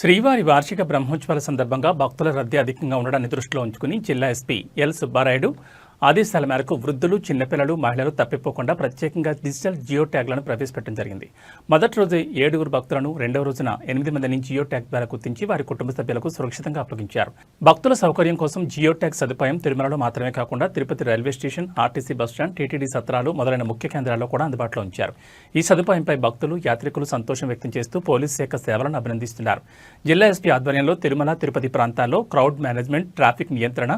శ్రీవారి వార్షిక బ్రహ్మోత్సవాల సందర్భంగా భక్తుల రద్దీ అధికంగా ఉండడాన్ని దృష్టిలో ఉంచుకుని జిల్లా ఎస్పీ ఎల్ సుబ్బారాయుడు ఆదేశాల మేరకు వృద్ధులు, చిన్నపిల్లలు, మహిళలు తప్పిపోకుండా ప్రత్యేకంగా డిజిటల్ జియో ట్యాగ్లను ప్రవేశపెట్టడం జరిగింది. మొదటి రోజు 7 భక్తులను, రెండవ రోజున 8 మందిని జియో ట్యాగ్ ద్వారా గుర్తించి వారి కుటుంబ సభ్యులకు సురక్షితంగా అప్పగించారు. భక్తుల సౌకర్యం కోసం జియో ట్యాగ్ సదుపాయం తిరుమలలో మాత్రమే కాకుండా Tirupati railway station, RTC bus stand, TTD సత్రాలు మొదలైన ముఖ్య కేంద్రాల్లో కూడా అందుబాటులో ఉంచారు. ఈ సదుపాయంపై భక్తులు, యాత్రికులు సంతోషం వ్యక్తం చేస్తూ పోలీసు శాఖ సేవలను అభినందిస్తున్నారు. జిల్లా ఎస్పీ ఆధ్వర్యంలో తిరుమల, తిరుపతి ప్రాంతాల్లో క్రౌడ్ మేనేజ్మెంట్, ట్రాఫిక్ నియంత్రణ,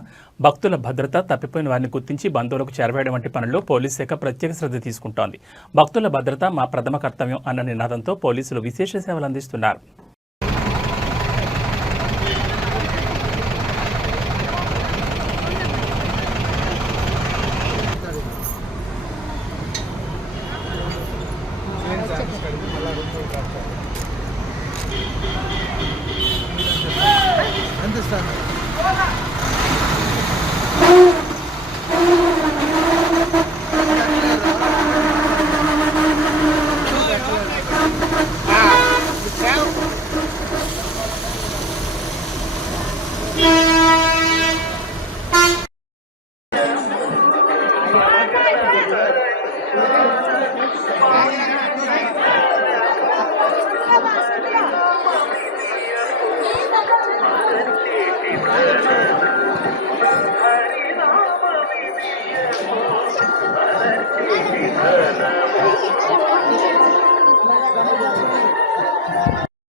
భక్తుల భద్రత, తప్పిపోయిన వారిని గుర్తించి బంధువులకు చేరవేయడం వంటి పనుల్లో పోలీసు శాఖ ప్రత్యేక శ్రద్ధ తీసుకుంటోంది. భక్తుల భద్రత మా ప్రథమ కర్తవ్యం అన్న నినాదంతో పోలీసులు విశేష సేవలు అందిస్తున్నారు.